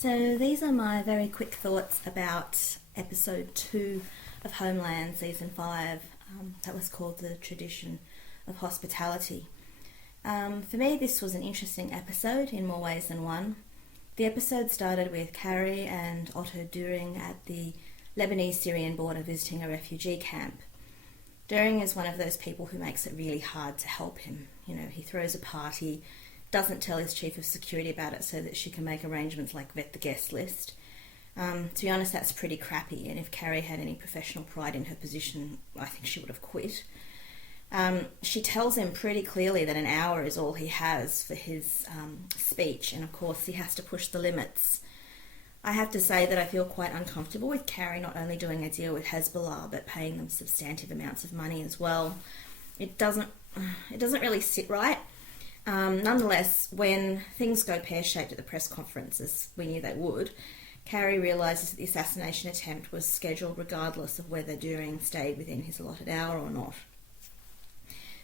So these are my very quick thoughts about episode 2 of Homeland season 5. That was called The Tradition of Hospitality. For me, this was an interesting episode in more ways than one. The episode started with Carrie and Otto Düring at the Lebanese-Syrian border visiting a refugee camp. Düring is one of those people who makes it really hard to help him. You know, he throws a party, doesn't tell his chief of security about it so that she can make arrangements like vet the guest list. To be honest, that's pretty crappy, and if Carrie had any professional pride in her position, I think she would have quit. She tells him pretty clearly that an hour is all he has for his speech, and of course he has to push the limits. I have to say that I feel quite uncomfortable with Carrie not only doing a deal with Hezbollah, but paying them substantive amounts of money as well. It doesn't really sit right. Nonetheless, when things go pear-shaped at the press conference, as we knew they would, Carrie realises that the assassination attempt was scheduled regardless of whether Düring stayed within his allotted hour or not.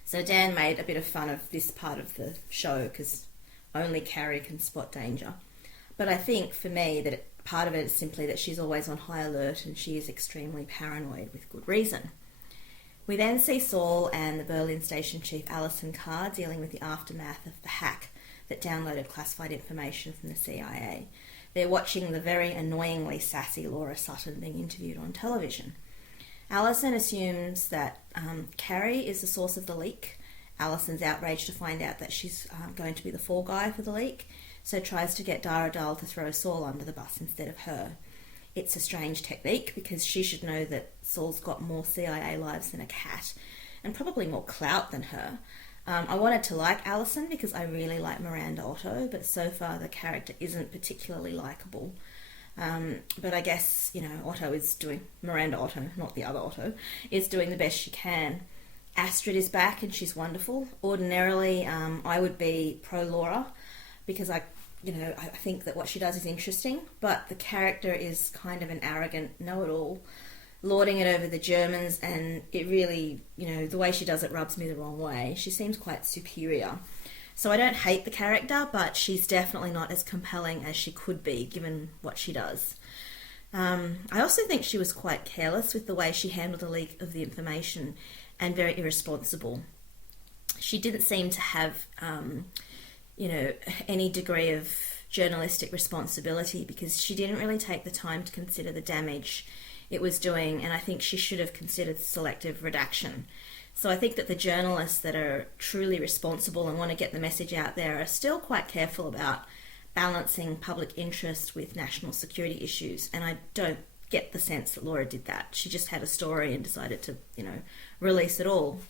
So Dan made a bit of fun of this part of the show because only Carrie can spot danger. But I think, for me, that part of it is simply that she's always on high alert and she is extremely paranoid with good reason. We then see Saul and the Berlin station chief Alison Carr dealing with the aftermath of the hack that downloaded classified information from the CIA. They're watching the very annoyingly sassy Laura Sutton being interviewed on television. Alison assumes that Carrie is the source of the leak. Alison's outraged to find out that she's going to be the fall guy for the leak, so tries to get Dara Dahl to throw Saul under the bus instead of her. It's a strange technique because she should know that Saul's got more CIA lives than a cat and probably more clout than her. I wanted to like Alison because I really like Miranda Otto, but so far the character isn't particularly likeable. But I guess, Miranda Otto, not the other Otto, is doing the best she can. Astrid is back and she's wonderful. Ordinarily, I would be pro-Laura because I think that what she does is interesting, but the character is kind of an arrogant know-it-all, lording it over the Germans, and it really, the way she does it rubs me the wrong way. She seems quite superior. So I don't hate the character, but she's definitely not as compelling as she could be, given what she does. I also think she was quite careless with the way she handled the leak of the information, and very irresponsible. She didn't seem to have any degree of journalistic responsibility because she didn't really take the time to consider the damage it was doing, and I think she should have considered selective redaction. So I think that the journalists that are truly responsible and want to get the message out there are still quite careful about balancing public interest with national security issues, and I don't get the sense that Laura did that. She just had a story and decided to, release it all.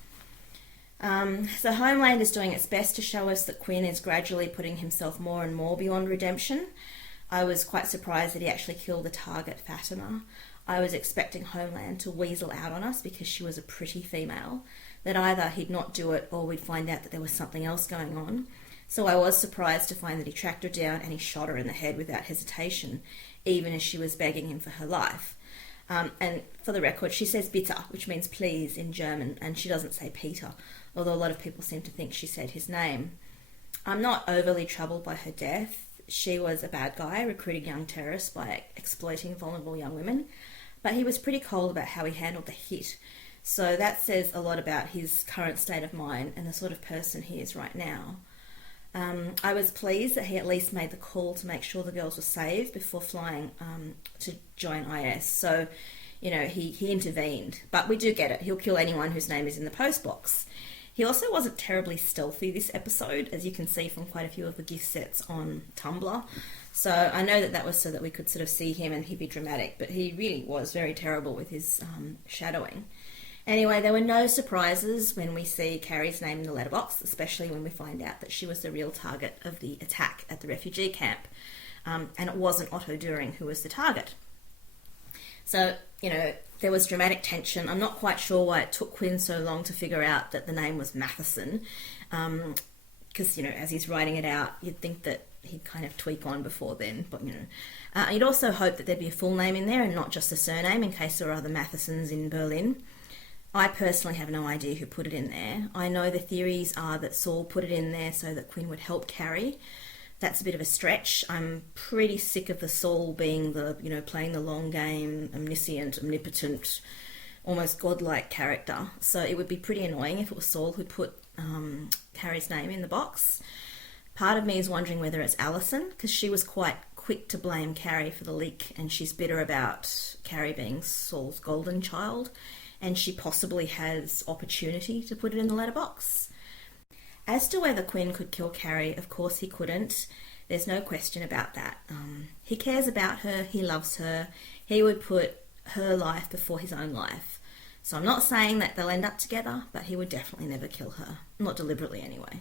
So Homeland is doing its best to show us that Quinn is gradually putting himself more and more beyond redemption. I was quite surprised that he actually killed the target, Fatima. I was expecting Homeland to weasel out on us because she was a pretty female, that either he'd not do it or we'd find out that there was something else going on. So I was surprised to find that he tracked her down and he shot her in the head without hesitation, even as she was begging him for her life. And for the record, she says bitte, which means please in German, and she doesn't say Peter, although a lot of people seem to think she said his name. I'm not overly troubled by her death. She was a bad guy recruiting young terrorists by exploiting vulnerable young women, but he was pretty cold about how he handled the hit. So that says a lot about his current state of mind and the sort of person he is right now. I was pleased that he at least made the call to make sure the girls were saved before flying to join IS. So, he intervened. But we do get it. He'll kill anyone whose name is in the postbox. He also wasn't terribly stealthy this episode, as you can see from quite a few of the gift sets on Tumblr. So I know that was so that we could sort of see him and he'd be dramatic, but he really was very terrible with his shadowing. Anyway, there were no surprises when we see Carrie's name in the letterbox, especially when we find out that she was the real target of the attack at the refugee camp. And it wasn't Otto Düring who was the target. So, there was dramatic tension. I'm not quite sure why it took Quinn so long to figure out that the name was Matheson. Because, as he's writing it out, you'd think that he'd kind of tweak on before then. But, you'd also hope that there'd be a full name in there and not just a surname in case there are other Mathesons in Berlin. I personally have no idea who put it in there. I know the theories are that Saul put it in there so that Quinn would help Carrie, that's a bit of a stretch. I'm pretty sick of the Saul being the, playing the long game, omniscient, omnipotent, almost godlike character. So it would be pretty annoying if it was Saul who put Carrie's name in the box. Part of me is wondering whether it's Alison, because she was quite quick to blame Carrie for the leak, and she's bitter about Carrie being Saul's golden child, and she possibly has opportunity to put it in the letterbox. As to whether Quinn could kill Carrie, of course he couldn't. There's no question about that. He cares about her, he loves her, he would put her life before his own life. So I'm not saying that they'll end up together, but he would definitely never kill her. Not deliberately anyway.